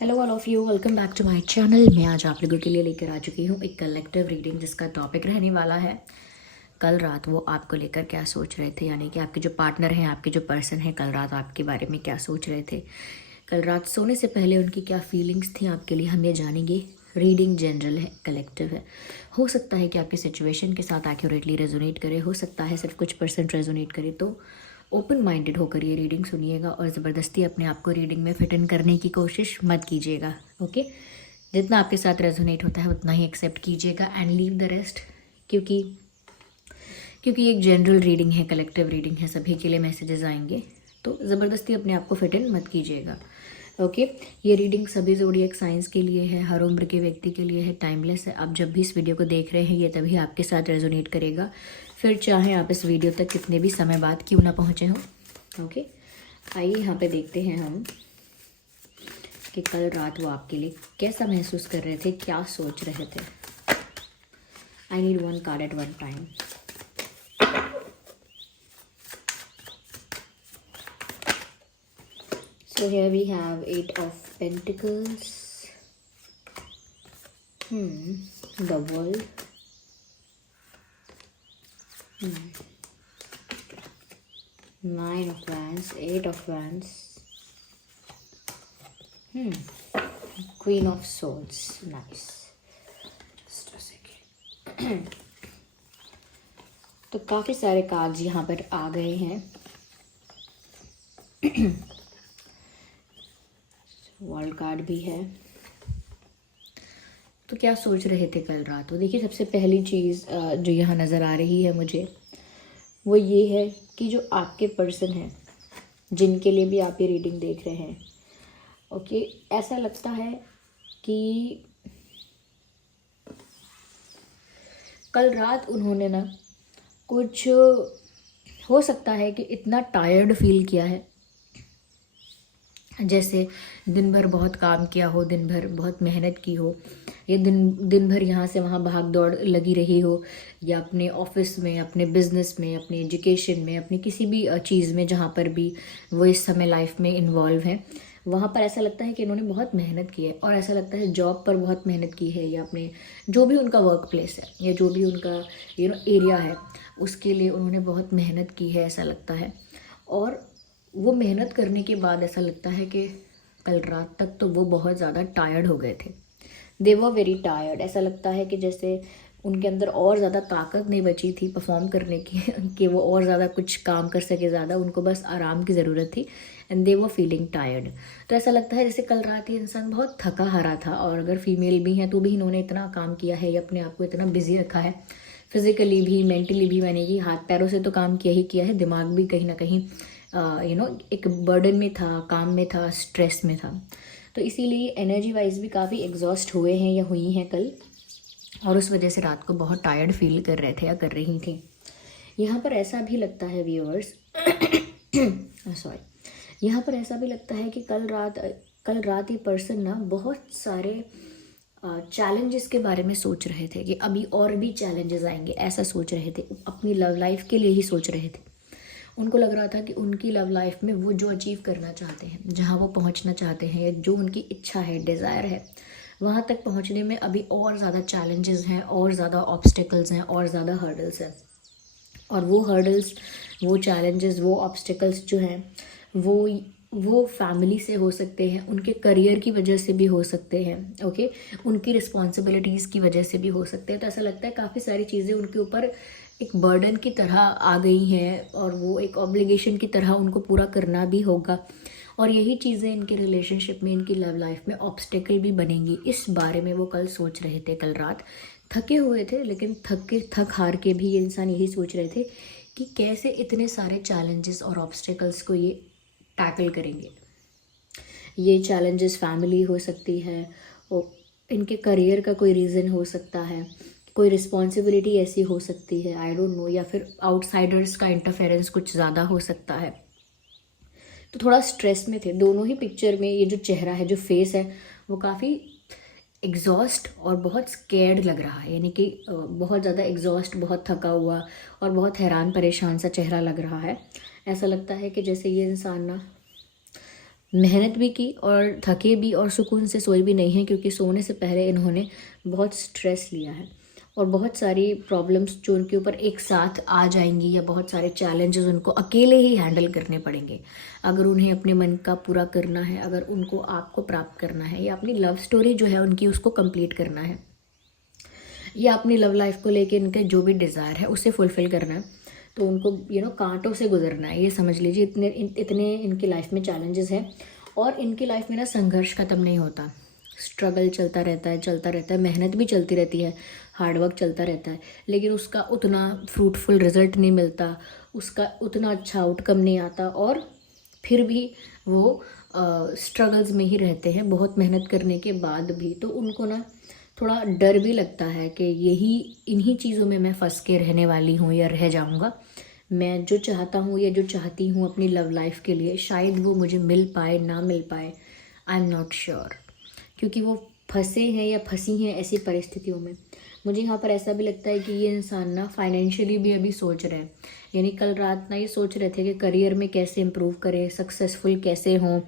Hello all of you, welcome back to my channel. मैं आज आप लोगों के लिए लेकर आ चुकी हूँ एक कलेक्टिव रीडिंग जिसका टॉपिक रहने वाला है कल रात वो आपको लेकर क्या सोच रहे थे, यानी कि आपके जो पार्टनर हैं, आपके जो पर्सन हैं, कल रात आपके बारे में क्या सोच रहे थे। कल रात सोने से पहले उनकी क्या फीलिंग्स थी आपके लिए, हम ये जानेंगे। रीडिंग जनरल है, कलेक्टिव है। हो सकता है कि आपकी सिचुएशन के साथ एक्यूरेटली रेजोनेट करे, हो सकता है सिर्फ कुछ परसेंट रेजोनेट करे। तो ओपन माइंडेड होकर ये रीडिंग सुनिएगा और ज़बरदस्ती अपने आप को रीडिंग में फिट इन करने की कोशिश मत कीजिएगा। ओके, जितना आपके साथ रेजोनेट होता है उतना ही एक्सेप्ट कीजिएगा एंड लीव द रेस्ट। क्योंकि क्योंकि एक जनरल रीडिंग है, कलेक्टिव रीडिंग है, सभी के लिए मैसेजेस आएंगे, तो ज़बरदस्ती अपने आप को फिट इन मत कीजिएगा। ओके, ये रीडिंग सभी ज़ोडिएक साइंस के लिए है, हर उम्र के व्यक्ति के लिए है, टाइमलेस है। आप जब भी इस वीडियो को देख रहे हैं ये तभी आपके साथ रेजोनेट करेगा, फिर चाहे आप इस वीडियो तक कितने भी समय बाद क्यों ना पहुँचे हों। ओके, आइए यहाँ पे देखते हैं हम कि कल रात वो आपके लिए कैसा महसूस कर रहे थे, क्या सोच रहे थे। I need one card at one time. So here we have Eight of Pentacles, the World, Nine of Wands, Eight of Wands, Queen of Swords. Nice. Just a second. तो काफ़ी सारे कार्ड्स यहाँ पर आ गए हैं। वर्ल्ड कार्ड भी है। तो क्या सोच रहे थे कल रात? तो देखिए, सबसे पहली चीज़ जो यहाँ नज़र आ रही है मुझे वो ये है कि जो आपके पर्सन हैं, जिनके लिए भी आप ये रीडिंग देख रहे हैं, ओके, ऐसा लगता है कि कल रात उन्होंने ना कुछ, हो सकता है कि इतना टायर्ड फील किया है, जैसे दिन भर बहुत काम किया हो, दिन भर बहुत मेहनत की हो, या दिन भर यहाँ से वहाँ भाग दौड़ लगी रही हो, या अपने ऑफिस में, अपने बिजनेस में, अपने एजुकेशन में, अपनी किसी भी चीज़ में जहाँ पर भी वो इस समय लाइफ में इन्वॉल्व हैं, वहाँ पर ऐसा लगता है कि इन्होंने बहुत मेहनत की है। और ऐसा लगता है जॉब पर बहुत मेहनत की है, या अपने जो भी उनका वर्क प्लेस है, या जो भी उनका एरिया है, उसके लिए उन्होंने बहुत मेहनत की है, ऐसा लगता है। और वो मेहनत करने के बाद ऐसा लगता है कि कल रात तक तो वो बहुत ज़्यादा टायर्ड हो गए थे। दे वर वेरी टायर्ड। ऐसा लगता है कि जैसे उनके अंदर और ज़्यादा ताकत नहीं बची थी परफॉर्म करने की कि वो और ज़्यादा कुछ काम कर सके ज़्यादा, उनको बस आराम की ज़रूरत थी and they were feeling tired. तो ऐसा लगता है जैसे कल रात ये इंसान बहुत थका हारा था, और अगर फीमेल भी हैं तो भी इन्होंने इतना काम किया है या अपने आप को इतना बिजी रखा है, फिजिकली भी मेंटली भी, मैंने कि हाथ पैरों से तो काम किया ही किया है, दिमाग भी कहीं ना कहीं एक बर्डन में था, काम में था, स्ट्रेस में था। तो इसीलिए एनर्जी वाइज भी काफ़ी एग्जॉस्ट हुए हैं या हुई हैं कल, और उस वजह से रात को बहुत टायर्ड फील कर रहे थे या कर रही थी। यहाँ पर ऐसा भी लगता है व्यूअर्स सॉरी, यहाँ पर ऐसा भी लगता है कि कल रात ये पर्सन ना बहुत सारे चैलेंजेस के बारे में सोच रहे थे कि अभी और भी चैलेंजेस आएंगे, ऐसा सोच रहे थे। अपनी लव लाइफ के लिए ही सोच रहे थे। उनको लग रहा था कि उनकी लव लाइफ में वो जो अचीव करना चाहते हैं, जहाँ वो पहुँचना चाहते हैं, या जो उनकी इच्छा है, डिज़ायर है, वहाँ तक पहुँचने में अभी और ज़्यादा चैलेंजेस हैं, और ज़्यादा ऑब्स्टिकल्स हैं, और ज़्यादा हर्डल्स हैं। और वो हर्डल्स, वो चैलेंजेस, वो ऑब्स्टिकल्स जो हैं वो फैमिली से हो सकते हैं, उनके करियर की वजह से भी हो सकते हैं, ओके, उनकी रिस्पॉन्सिबिलिटीज़ की वजह से भी हो सकते हैं। तो ऐसा लगता है काफ़ी सारी चीज़ें उनके ऊपर एक बर्डन की तरह आ गई हैं, और वो एक ऑब्लिगेशन की तरह उनको पूरा करना भी होगा। और यही चीज़ें इनके रिलेशनशिप में, इनकी लव लाइफ में ऑब्स्टिकल भी बनेंगी। इस बारे में वो कल सोच रहे थे। कल रात थके हुए थे, लेकिन थक हार के भी ये इंसान यही सोच रहे थे कि कैसे इतने सारे चैलेंजेस और ऑब्स्टिकल्स को ये टैकल करेंगे। ये चैलेंजेस फैमिली हो सकती है, और इनके करियर का कोई रीज़न हो सकता है, कोई रिस्पॉन्सिबिलिटी ऐसी हो सकती है, आई डोंट नो, या फिर आउटसाइडर्स का इंटरफेरेंस कुछ ज़्यादा हो सकता है। तो थोड़ा स्ट्रेस में थे दोनों ही पिक्चर में। ये जो चेहरा है, जो फेस है, वो काफ़ी एग्जॉस्ट और बहुत स्केर्ड लग रहा है, यानी कि बहुत ज़्यादा एग्जॉस्ट, बहुत थका हुआ और बहुत हैरान परेशान सा चेहरा लग रहा है। ऐसा लगता है कि जैसे ये इंसान ना मेहनत भी की और थके भी और सुकून से सोए भी नहीं हैं, क्योंकि सोने से पहले इन्होंने बहुत स्ट्रेस लिया है और बहुत सारी प्रॉब्लम्स जो उनके ऊपर एक साथ आ जाएंगी या बहुत सारे चैलेंजेस उनको अकेले ही हैंडल करने पड़ेंगे अगर उन्हें अपने मन का पूरा करना है, अगर उनको आपको प्राप्त करना है या अपनी लव स्टोरी जो है उनकी उसको कंप्लीट करना है या अपनी लव लाइफ को लेके इनके जो भी डिज़ायर है उसे फुलफ़िल करना है। तो उनको कांटों से गुजरना है, ये समझ लीजिए। इतने इनकी लाइफ में चैलेंजेस हैं और इनकी लाइफ में ना संघर्ष ख़त्म नहीं होता, स्ट्रगल चलता रहता है, मेहनत भी चलती रहती है, हार्डवर्क चलता रहता है, लेकिन उसका उतना फ्रूटफुल रिजल्ट नहीं मिलता, उसका उतना अच्छा आउटकम नहीं आता और फिर भी वो स्ट्रगल्स में ही रहते हैं बहुत मेहनत करने के बाद भी। तो उनको ना थोड़ा डर भी लगता है कि इन्हीं चीज़ों में मैं फंस के रहने वाली हूँ या रह जाऊँगा। मैं जो चाहता हूँ या जो चाहती हूँ अपनी लव लाइफ के लिए, शायद वो मुझे मिल पाए ना मिल पाए, आई एम नॉट श्योर, क्योंकि वो फंसे हैं या फंसी हैं ऐसी परिस्थितियों में। मुझे यहाँ पर ऐसा भी लगता है कि ये इंसान ना फाइनेंशियली भी अभी सोच रहे हैं, यानी कल रात ना ये सोच रहे थे कि करियर में कैसे इम्प्रूव करें, सक्सेसफुल कैसे हों,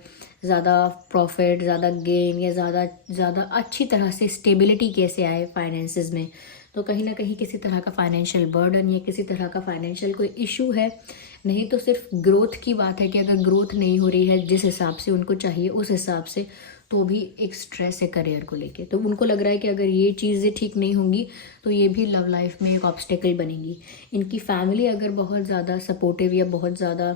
ज़्यादा प्रॉफिट, ज़्यादा गेन या ज़्यादा अच्छी तरह से स्टेबिलिटी कैसे आए फाइनेंसेस में। तो कहीं ना कहीं किसी तरह का फाइनेंशियल बर्डन या किसी तरह का फाइनेंशियल कोई इशू है, नहीं तो सिर्फ ग्रोथ की बात है कि अगर ग्रोथ नहीं हो रही है जिस हिसाब से उनको चाहिए उस हिसाब से, तो भी एक स्ट्रेस है करियर को लेके। तो उनको लग रहा है कि अगर ये चीज़ें ठीक नहीं होंगी तो ये भी लव लाइफ में एक ऑब्स्टेकल बनेंगी। इनकी फैमिली अगर बहुत ज़्यादा सपोर्टिव या बहुत ज़्यादा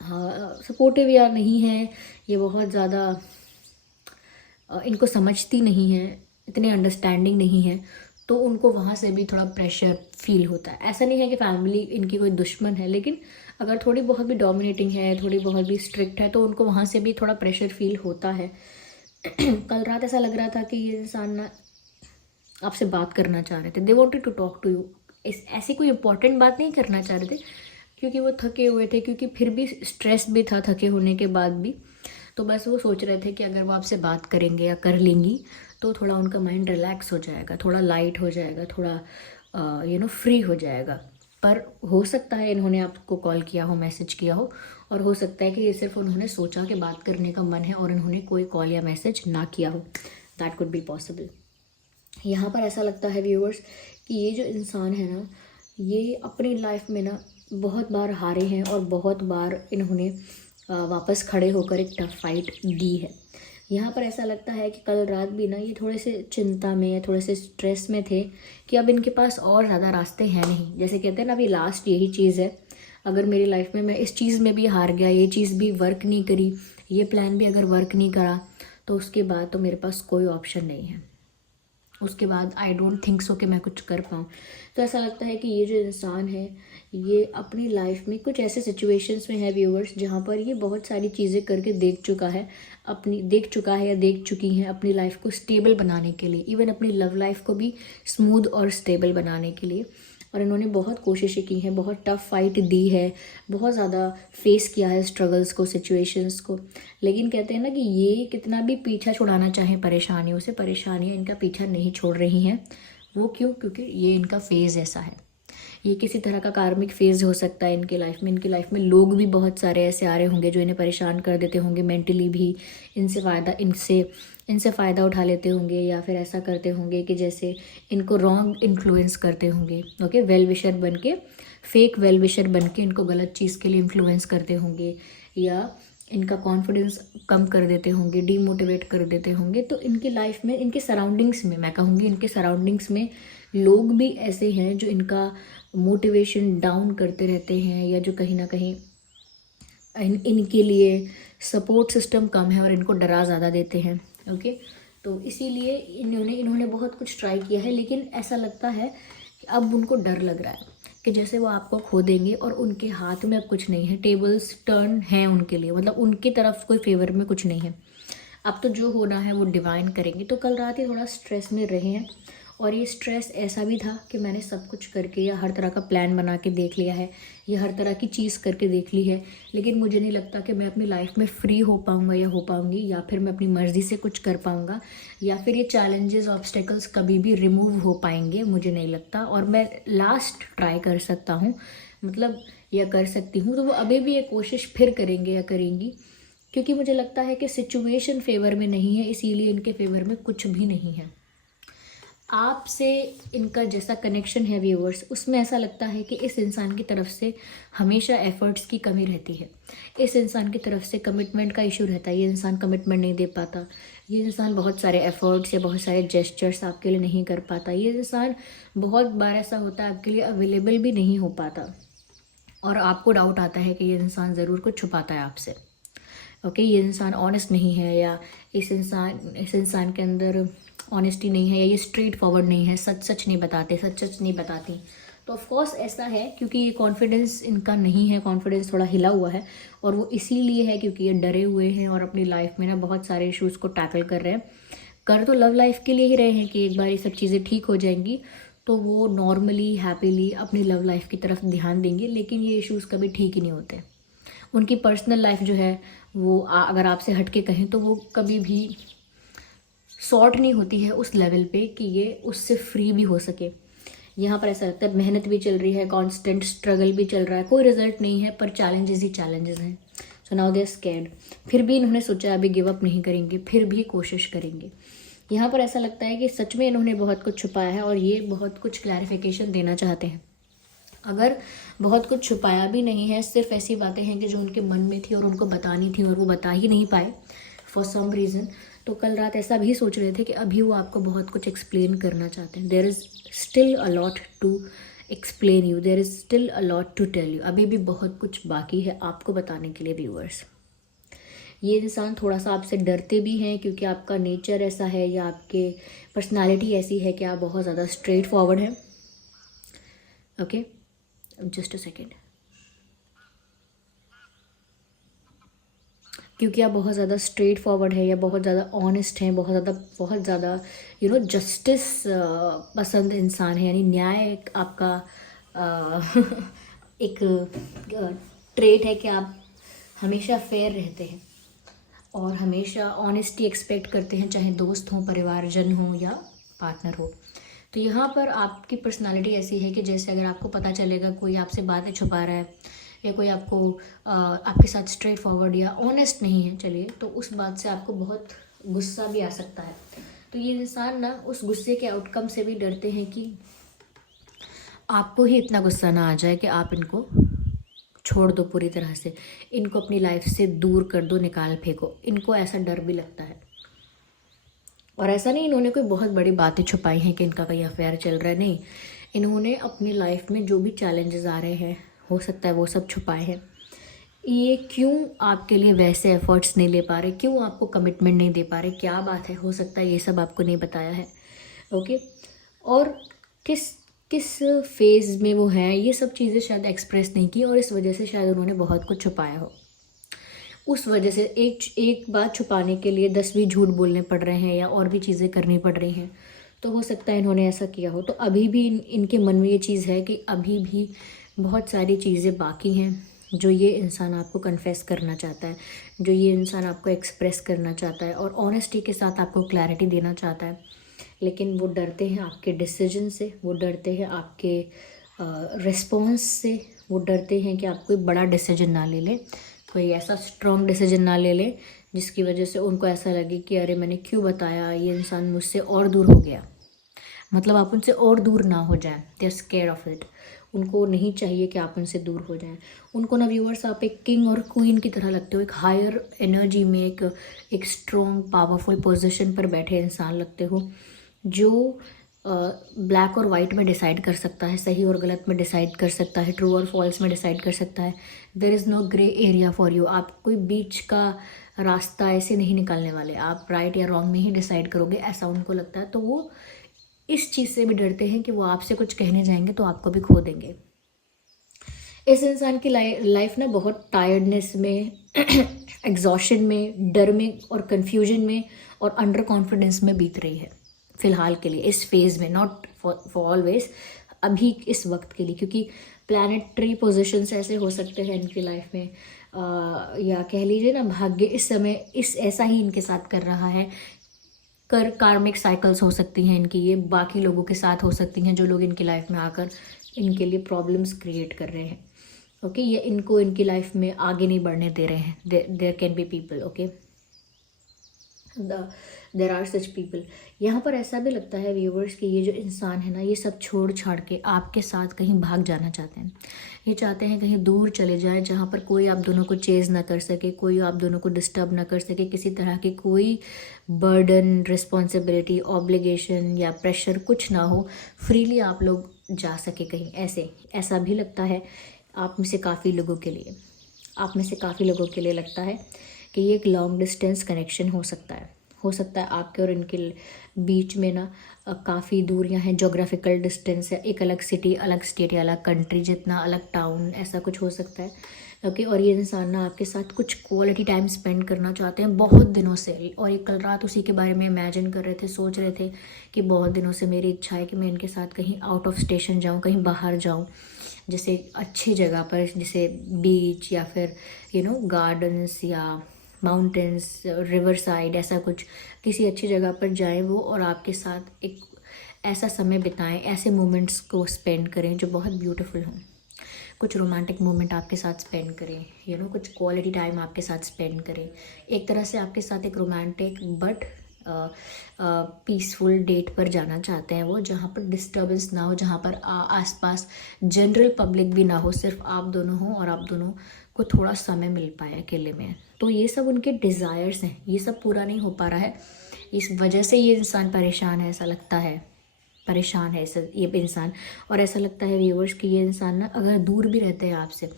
हाँ सपोर्टिव या नहीं है, ये बहुत ज़्यादा इनको समझती नहीं है, इतने अंडरस्टैंडिंग नहीं है, तो उनको वहाँ से भी थोड़ा प्रेशर फील होता है। ऐसा नहीं है कि फैमिली इनकी कोई दुश्मन है, लेकिन अगर थोड़ी बहुत भी डोमिनेटिंग है, थोड़ी बहुत भी स्ट्रिक्ट है, तो उनको वहाँ से भी थोड़ा प्रेशर फील होता है। कल रात ऐसा लग रहा था कि ये इंसान ना आपसे बात करना चाह रहे थे, they wanted to talk to you. ऐसी कोई इंपॉर्टेंट बात नहीं करना चाह रहे थे, क्योंकि वो थके हुए थे, क्योंकि फिर भी स्ट्रेस भी था थके होने के बाद भी। तो बस वो सोच रहे थे कि अगर वो आपसे बात करेंगे या कर लेंगी तो थोड़ा उनका माइंड रिलैक्स हो जाएगा, थोड़ा लाइट हो जाएगा, थोड़ा फ्री हो जाएगा। पर हो सकता है इन्होंने आपको कॉल किया हो, मैसेज किया हो, और हो सकता है कि ये सिर्फ उन्होंने सोचा कि बात करने का मन है और इन्होंने कोई कॉल या मैसेज ना किया हो। That could be possible. यहाँ पर ऐसा लगता है व्यूअर्स कि ये जो इंसान है ना, ये अपनी लाइफ में ना बहुत बार हारे हैं और बहुत बार इन्होंने वापस खड़े होकर एक टफ फाइट दी है। यहाँ पर ऐसा लगता है कि कल रात भी ना ये थोड़े से चिंता में या थोड़े से स्ट्रेस में थे कि अब इनके पास और ज़्यादा रास्ते हैं नहीं। जैसे कहते हैं ना, अभी लास्ट यही चीज़ है, अगर मेरी लाइफ में मैं इस चीज़ में भी हार गया, ये चीज़ भी वर्क नहीं करी, ये प्लान भी अगर वर्क नहीं करा, तो उसके बाद तो मेरे पास कोई ऑप्शन नहीं है। उसके बाद आई डोंट थिंक सो कि मैं कुछ कर पाऊँ। तो ऐसा लगता है कि ये जो इंसान है, ये अपनी लाइफ में कुछ ऐसे सिचुएशंस में है व्यूअर्स, जहाँ पर ये बहुत सारी चीज़ें करके देख चुका है या देख चुकी हैं अपनी लाइफ को स्टेबल बनाने के लिए, इवन अपनी लव लाइफ को भी स्मूथ और स्टेबल बनाने के लिए। और इन्होंने बहुत कोशिशें की हैं, बहुत टफ फाइट दी है, बहुत ज़्यादा फेस किया है स्ट्रगल्स को, सिचुएशंस को। लेकिन कहते हैं ना कि ये कितना भी पीछा छुड़ाना चाहें परेशानियों से, परेशानियाँ इनका पीछा नहीं छोड़ रही हैं। वो क्यों? क्योंकि ये इनका फेज़ ऐसा है। ये किसी तरह का कार्मिक फेज हो सकता है इनकी लाइफ में। इनकी लाइफ में लोग भी बहुत सारे ऐसे आ रहे होंगे जो इन्हें परेशान कर देते होंगे मेंटली भी, इनसे फ़ायदा उठा लेते होंगे, या फिर ऐसा करते होंगे कि जैसे इनको रॉन्ग इन्फ्लुएंस करते होंगे। ओके, वेल विशर बन के, फेक वेल विशर बन के इनको गलत चीज़ के लिए इन्फ्लुएंस करते होंगे, या इनका कॉन्फिडेंस कम कर देते होंगे, डीमोटिवेट कर देते होंगे। तो इनकी लाइफ में, इनके सराउंडिंग्स में, मैं कहूँगी इनके सराउंडिंग्स में लोग भी ऐसे हैं जो इनका मोटिवेशन डाउन करते रहते हैं, या जो कहीं ना कहीं इनके लिए सपोर्ट सिस्टम कम है और इनको डरा ज़्यादा देते हैं। ओके, तो इसीलिए इन्होंने बहुत कुछ ट्राई किया है, लेकिन ऐसा लगता है कि अब उनको डर लग रहा है कि जैसे वो आपको खो देंगे और उनके हाथ में अब कुछ नहीं है, टेबल्स टर्न हैं उनके लिए, मतलब उनकी तरफ कोई फेवर में कुछ नहीं है। अब तो जो होना है वो डिवाइन करेंगे। तो कल रात ही थोड़ा स्ट्रेस में रहे हैं और ये स्ट्रेस ऐसा भी था कि मैंने सब कुछ करके या हर तरह का प्लान बना के देख लिया है या हर तरह की चीज़ करके देख ली है, लेकिन मुझे नहीं लगता कि मैं अपनी लाइफ में फ्री हो पाऊँगा या हो पाऊँगी, या फिर मैं अपनी मर्ज़ी से कुछ कर पाऊँगा, या फिर ये चैलेंजेस ऑब्स्टेकल्स कभी भी रिमूव हो पाएंगे, मुझे नहीं लगता। और मैं लास्ट ट्राई कर सकता हूँ, मतलब या कर सकती हूँ, तो वो अभी भी ये कोशिश फिर करेंगे या करेंगी, क्योंकि मुझे लगता है कि सिचुएशन फेवर में नहीं है, इसीलिए इनके फेवर में कुछ भी नहीं है। आपसे इनका जैसा कनेक्शन है व्यूअर्स, उसमें ऐसा लगता है कि इस इंसान की तरफ से हमेशा एफर्ट्स की कमी रहती है, इस इंसान की तरफ से कमिटमेंट का इशू रहता है, ये इंसान कमिटमेंट नहीं दे पाता, ये इंसान बहुत सारे एफर्ट्स या बहुत सारे जेस्चर्स आपके लिए नहीं कर पाता, ये इंसान बहुत बार ऐसा होता है आपके लिए अवेलेबल भी नहीं हो पाता, और आपको डाउट आता है कि ये इंसान ज़रूर कुछ छुपाता है आपसे। ओके, ये इंसान ऑनेस्ट नहीं है, या इस इंसान के अंदर ऑनेस्टी नहीं है, या ये स्ट्रेट फॉरवर्ड नहीं है, सच नहीं बताते, सच नहीं बताती। तो ऑफकोर्स ऐसा है, क्योंकि ये कॉन्फिडेंस इनका नहीं है, कॉन्फिडेंस थोड़ा हिला हुआ है, और वो इसीलिए है क्योंकि ये डरे हुए हैं और अपनी लाइफ में ना बहुत सारे इश्यूज़ को टैकल कर रहे हैं। कर तो लव लाइफ के लिए ही रहे हैं कि एक बार ये सब चीज़ें ठीक हो जाएंगी तो वो नॉर्मली हैप्पीली अपनी लव लाइफ की तरफ ध्यान देंगे, लेकिन ये इश्यूज़ कभी ठीक ही नहीं होते। उनकी पर्सनल लाइफ जो है वो अगर आपसे हट के कहें तो वो कभी भी सॉर्ट नहीं होती है उस लेवल पे कि ये उससे फ्री भी हो सके। यहाँ पर ऐसा लगता है मेहनत भी चल रही है, कांस्टेंट स्ट्रगल भी चल रहा है, कोई रिजल्ट नहीं है, पर चैलेंजेस ही चैलेंजेस हैं। So now they are scared. फिर भी इन्होंने सोचा अभी गिव अप नहीं करेंगे, फिर भी कोशिश करेंगे। यहाँ पर ऐसा लगता है कि सच में इन्होंने बहुत कुछ छुपाया है और ये बहुत कुछ क्लैरिफिकेशन देना चाहते हैं। अगर बहुत कुछ छुपाया भी नहीं है, सिर्फ ऐसी बातें हैं कि जो उनके मन में थी और उनको बतानी थी और वो बता ही नहीं पाए फॉर सम रीज़न, तो कल रात ऐसा भी सोच रहे थे कि अभी वो आपको बहुत कुछ एक्सप्लेन करना चाहते हैं। There is still a lot to explain you, there is still a lot to tell you. अभी भी बहुत कुछ बाकी है आपको बताने के लिए व्यूअर्स। ये इंसान थोड़ा सा आपसे डरते भी हैं क्योंकि आपका नेचर ऐसा है या आपके पर्सनालिटी ऐसी है कि आप बहुत ज़्यादा स्ट्रेट फॉरवर्ड हैं। Okay, just a second. क्योंकि आप बहुत ज़्यादा स्ट्रेट फॉरवर्ड है या बहुत ज़्यादा ऑनेस्ट हैं, बहुत ज़्यादा जस्टिस पसंद इंसान है, यानी न्याय आपका एक ट्रेट है कि आप हमेशा फेयर रहते हैं और हमेशा ऑनेस्टी एक्सपेक्ट करते हैं, चाहे दोस्त हों, परिवारजन हो या पार्टनर हो। तो यहाँ पर आपकी पर्सनालिटी ऐसी है कि जैसे अगर आपको पता चलेगा कोई आपसे बातें छुपा रहा है या कोई आपको आपके साथ स्ट्रेट फॉरवर्ड या ऑनेस्ट नहीं है, चलिए, तो उस बात से आपको बहुत गुस्सा भी आ सकता है। तो ये इंसान ना उस गुस्से के आउटकम से भी डरते हैं कि आपको ही इतना गुस्सा ना आ जाए कि आप इनको छोड़ दो पूरी तरह से, इनको अपनी लाइफ से दूर कर दो, निकाल फेंको। इनको ऐसा डर भी लगता है। और ऐसा नहीं इन्होंने कोई बहुत बड़ी बातें छुपाई हैं कि इनका कोई अफेयर चल रहा है, नहीं। इन्होंने अपनी लाइफ में जो भी चैलेंजेस आ रहे हैं, हो सकता है वो सब छुपाए हैं। ये क्यों आपके लिए वैसे एफर्ट्स नहीं ले पा रहे, क्यों आपको कमिटमेंट नहीं दे पा रहे, क्या बात है, हो सकता है ये सब आपको नहीं बताया है। ओके, और किस किस फेज़ में वो हैं, ये सब चीज़ें शायद एक्सप्रेस नहीं की और इस वजह से शायद उन्होंने बहुत कुछ छुपाया हो। उस वजह से एक बात छुपाने के लिए 10-20 झूठ बोलने पड़ रहे हैं या और भी चीज़ें करनी पड़ रही हैं। तो हो सकता है इन्होंने ऐसा किया हो। तो अभी भी इनके मन में ये चीज़ है कि अभी भी बहुत सारी चीज़ें बाकी हैं जो ये इंसान आपको कन्फेस करना चाहता है, जो ये इंसान आपको एक्सप्रेस करना चाहता है और ऑनेस्टी के साथ आपको क्लैरिटी देना चाहता है। लेकिन वो डरते हैं आपके डिसीजन से, वो डरते हैं आपके रिस्पॉन्स से, वो डरते हैं कि आप कोई बड़ा डिसीजन ना ले लें, कोई ऐसा स्ट्रॉन्ग डिसीजन ना ले लें जिसकी वजह से उनको ऐसा लगे कि अरे मैंने क्यों बताया, ये इंसान मुझसे और दूर हो गया। मतलब आप उनसे और दूर ना हो जाएं, they are scare of it. उनको नहीं चाहिए कि आप उनसे दूर हो जाएं। उनको ना व्यूअर्स आप एक किंग और क्वीन की तरह लगते हो, एक हायर एनर्जी में, एक स्ट्रॉन्ग पावरफुल पोजीशन पर बैठे इंसान लगते हो, जो ब्लैक और वाइट में डिसाइड कर सकता है, सही और गलत में डिसाइड कर सकता है, ट्रू और फॉल्स में डिसाइड कर सकता है। There is no grey area for you. आप कोई बीच का रास्ता ऐसे नहीं निकालने वाले, आप राइट या रॉन्ग में ही डिसाइड करोगे, ऐसा उनको लगता है। तो वो इस चीज़ से भी डरते हैं कि वो आपसे कुछ कहने जाएंगे तो आपको भी खो देंगे। इस इंसान की लाइफ ना बहुत टायर्डनेस में एग्जॉशन में, डर में और कन्फ्यूजन में और अंडर कॉन्फिडेंस में बीत रही है फ़िलहाल के लिए, इस फेज़ में, नॉट फॉर ऑलवेज, अभी इस वक्त के लिए, क्योंकि प्लानिटरी पोजीशंस ऐसे हो सकते हैं इनकी लाइफ में, या कह लीजिए ना भाग्य इस समय इस ऐसा ही इनके साथ कर रहा है। कार्मिक साइकिल्स हो सकती हैं इनकी, ये बाकी लोगों के साथ हो सकती हैं जो लोग इनकी लाइफ में आकर इनके लिए प्रॉब्लम्स क्रिएट कर रहे हैं। ओके, ये इनको इनकी लाइफ में आगे नहीं बढ़ने दे रहे हैं। There can be people, okay, there are such people. यहाँ पर ऐसा भी लगता है व्यूवर्स कि ये जो इंसान है ना, ये सब छोड़ छाड़ के आपके साथ कहीं भाग जाना चाहते हैं। ये चाहते हैं कहीं दूर चले जाएं, जहाँ पर कोई आप दोनों को चेज़ ना कर सके, कोई आप दोनों को डिस्टर्ब ना कर सके, किसी तरह की कोई बर्डन, रिस्पॉन्सिबिलिटी, ऑब्लिगेशन या प्रेशर कुछ ना हो, फ्रीली आप लोग जा सके कहीं। ऐसा भी लगता है आप में से काफ़ी लोगों के लिए, लगता है कि ये एक लॉन्ग डिस्टेंस कनेक्शन हो सकता है आपके और इनके बीच में ना। काफ़ी दूरियां हैं, जोग्राफिकल डिस्टेंस है, एक अलग सिटी, अलग स्टेट या अलग कंट्री, जितना अलग टाउन, ऐसा कुछ हो सकता है। ओके, और ये इंसान ना आपके साथ कुछ क्वालिटी टाइम स्पेंड करना चाहते हैं बहुत दिनों से, और ये कल रात उसी के बारे में इमेजिन कर रहे थे, सोच रहे थे कि बहुत दिनों से मेरी इच्छा है कि मैं इनके साथ कहीं आउट ऑफ स्टेशन जाऊँ, कहीं बाहर जाऊँ, जैसे अच्छी जगह पर, जैसे बीच या फिर गार्डन्स या माउंटेन्स, रिवर साइड, ऐसा कुछ किसी अच्छी जगह पर जाएं वो, और आपके साथ एक ऐसा समय बिताएं, ऐसे मोमेंट्स को स्पेंड करें जो बहुत ब्यूटीफुल हों। कुछ रोमांटिक मोमेंट आपके साथ स्पेंड करें, कुछ क्वालिटी टाइम आपके साथ स्पेंड करें। एक तरह से आपके साथ एक रोमांटिक बट पीसफुल डेट पर जाना चाहते हैं वो, जहाँ पर डिस्टर्बेंस ना हो, जहाँ पर आसपास जनरल पब्लिक भी ना हो, सिर्फ आप दोनों हो और आप दोनों को थोड़ा समय मिल पाए अकेले में। तो ये सब उनके डिज़ायर्स हैं, ये सब पूरा नहीं हो पा रहा है, इस वजह से ये इंसान परेशान है, ऐसा लगता है, परेशान है ये इंसान। और ऐसा लगता है व्यूअर्स कि ये इंसान ना अगर दूर भी रहते हैं आपसे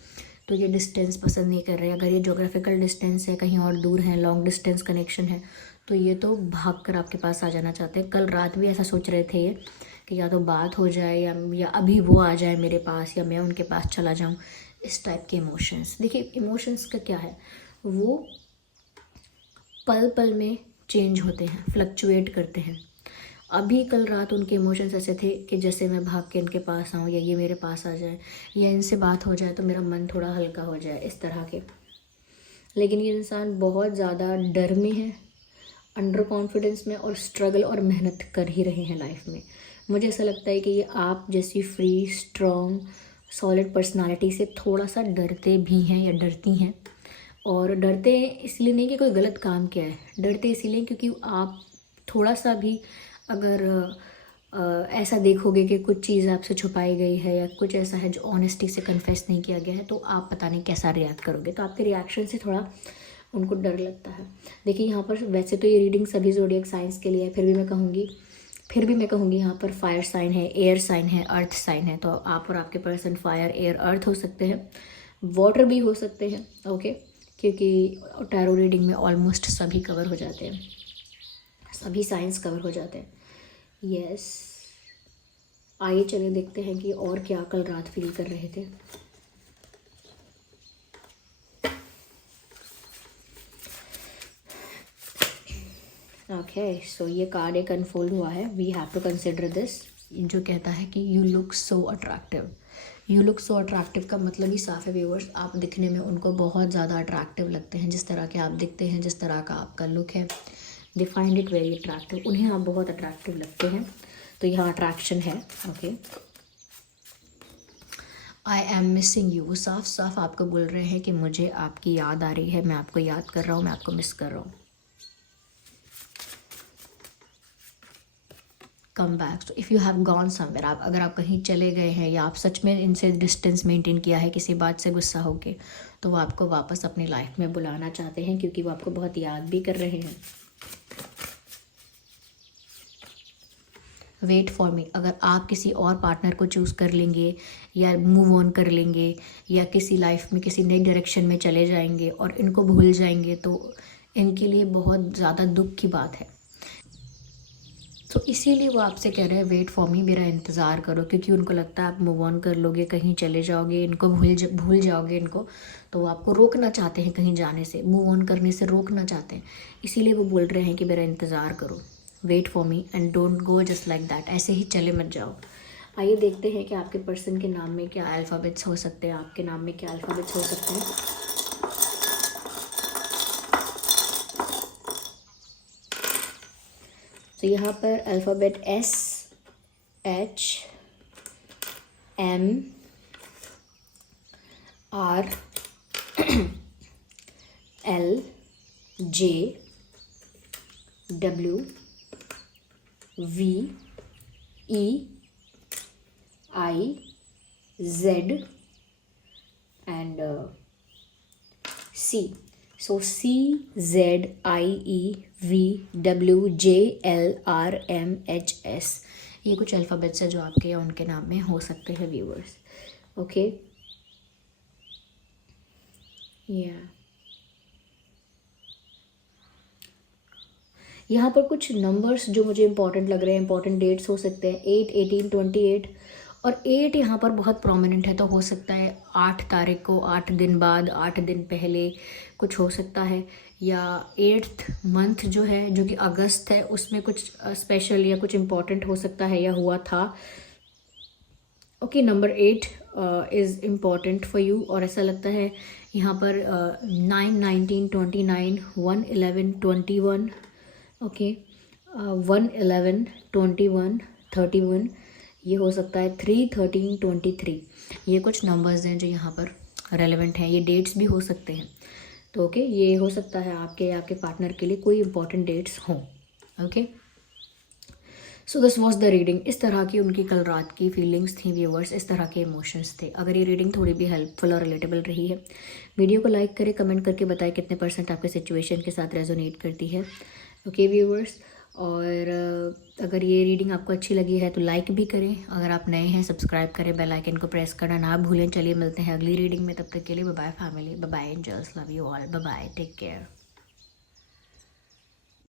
तो ये डिस्टेंस पसंद नहीं कर रहे। अगर ये जोग्राफिकल डिस्टेंस है, कहीं और दूर है, लॉन्ग डिस्टेंस कनेक्शन है, तो ये तो भाग कर आपके पास आ जाना चाहते हैं। कल रात भी ऐसा सोच रहे थे ये कि या तो बात हो जाए या अभी वो आ जाए मेरे पास या मैं उनके पास चला जाऊं, इस टाइप के इमोशंस। देखिए इमोशंस का क्या है, वो पल पल में चेंज होते हैं, फ्लक्चुएट करते हैं। अभी कल रात उनके इमोशंस ऐसे थे कि जैसे मैं भाग के इनके पास आऊँ या ये मेरे पास आ जाए या इनसे बात हो जाए तो मेरा मन थोड़ा हल्का हो जाए, इस तरह के। लेकिन ये इंसान बहुत ज़्यादा डर में है, अंडर कॉन्फिडेंस में, और स्ट्रगल और मेहनत कर ही रहे हैं लाइफ में। मुझे ऐसा लगता है कि ये आप जैसी फ्री, स्ट्रॉन्ग, सॉलिड पर्सनालिटी से थोड़ा सा डरते भी हैं या डरती हैं। और डरते हैं इसलिए नहीं कि कोई गलत काम किया है, डरते इसलिए क्योंकि आप थोड़ा सा भी अगर ऐसा देखोगे कि कुछ चीज़ आपसे छुपाई गई है या कुछ ऐसा है जो ऑनेस्टी से कन्फेस नहीं किया गया है, तो आप पता नहीं कैसा रिएक्ट करोगे। तो आपके रिएक्शन से थोड़ा उनको डर लगता है। देखिए यहाँ पर वैसे तो ये रीडिंग सभी ज़ोडिएक साइंस के लिए है, फिर भी मैं कहूँगी यहाँ पर फायर साइन है, एयर साइन है, अर्थ साइन है। तो आप और आपके पर्सन फायर, एयर, अर्थ हो सकते हैं, वाटर भी हो सकते हैं। ओके, क्योंकि टैरो रीडिंग में ऑलमोस्ट सभी कवर हो जाते हैं, सभी साइंस कवर हो जाते हैं। यस, आइए चलिए देखते हैं कि और क्या कल रात फील कर रहे थे। ओके, सो ये कार्ड एक अनफोल्ड हुआ है। We have to consider this, जो कहता है कि you look so attractive. You look so attractive का मतलब ही साफ है व्यूअर्स, आप दिखने में उनको बहुत ज़्यादा अट्रैक्टिव लगते हैं। जिस तरह के आप दिखते हैं, जिस तरह का आपका लुक है, they find it very attractive. उन्हें आप बहुत अट्रैक्टिव लगते हैं, तो यहाँ अट्रैक्शन है। Okay, I am missing you, वो साफ साफ आपको बोल रहे हैं कि मुझे आपकी याद आ रही है, मैं आपको याद कर रहा हूँ, मैं आपको मिस कर रहा हूँ। Come back, so if you have gone somewhere, अगर आप कहीं चले गए हैं या आप सच में इनसे डिस्टेंस मेंटेन किया है किसी बात से गुस्सा होके, तो वो आपको वापस अपनी लाइफ में बुलाना चाहते हैं, क्योंकि वो आपको बहुत याद भी कर रहे हैं। वेट फॉर मी, अगर आप किसी और पार्टनर को चूज़ कर लेंगे या मूव ऑन कर लेंगे या किसी लाइफ में किसी नई डायरेक्शन में चले जाएंगे और इनको भूल जाएंगे, तो इनके लिए बहुत ज़्यादा दुख की बात है। तो इसीलिए वो आपसे कह रहे हैं वेट फॉर मी, मेरा इंतज़ार करो, क्योंकि उनको लगता है आप मूव ऑन कर लोगे, कहीं चले जाओगे, इनको भूल जाओगे इनको, तो वो आपको रोकना चाहते हैं कहीं जाने से, मूव ऑन करने से रोकना चाहते हैं। इसीलिए वो बोल रहे हैं कि मेरा इंतज़ार करो। Wait for me and don't go just like that, ऐसे ही चले मत जाओ। आइए देखते हैं कि आपके पर्सन के नाम में क्या अल्फ़ाबेट्स हो सकते हैं, आपके नाम में क्या अल्फ़ाबेट्स हो सकते हैं। तो यहाँ पर alphabet S, H, M, R, L, J, W, V, E, I, Z and C. So C, Z, I, E, V, W, J, L, R, M, H, S, ये कुछ अल्फ़ाबेट्स है जो आपके या उनके नाम में हो सकते हैं व्यूअर्स। ओके, या यहाँ पर कुछ नंबर्स जो मुझे इंपॉर्टेंट लग रहे हैं, इंपॉर्टेंट डेट्स हो सकते हैं 8, 18, 28 और 8 यहाँ पर बहुत प्रोमिनेंट है, तो हो सकता है 8 तारीख को, 8 दिन बाद, 8 दिन पहले कुछ हो सकता है, या 8th मंथ जो है जो कि अगस्त है उसमें कुछ स्पेशल या कुछ इम्पॉर्टेंट हो सकता है या हुआ था। Okay, number 8 is important for you और ऐसा लगता है यहाँ पर 9, 19, 29, 1, 11, 21, ओके 1, 11, 21, 31, ये हो सकता है 3, 13, 23, ये कुछ नंबर्स हैं जो यहाँ पर रेलेवेंट हैं। ये डेट्स भी हो सकते हैं, तो ओके ये हो सकता है आपके या आपके पार्टनर के लिए कोई इंपॉर्टेंट डेट्स हों। Okay, so this was the reading. इस तरह की उनकी कल रात की फीलिंग्स थी व्यूअर्स, इस तरह के इमोशंस थे। अगर ये रीडिंग थोड़ी भी हेल्पफुल और रिलेटेबल रही है, वीडियो को लाइक करें, कमेंट करके बताएं कितने % आपके सिचुएशन के साथ रेजोनेट करती है। ओके व्यूअर्स, और अगर ये रीडिंग आपको अच्छी लगी है तो लाइक भी करें, अगर आप नए हैं सब्सक्राइब करें, बेल आइकन को प्रेस करना ना भूलें। चलिए मिलते हैं अगली रीडिंग में, तब तक के लिए bye bye family, bye bye angels, love you all, bye bye, take care.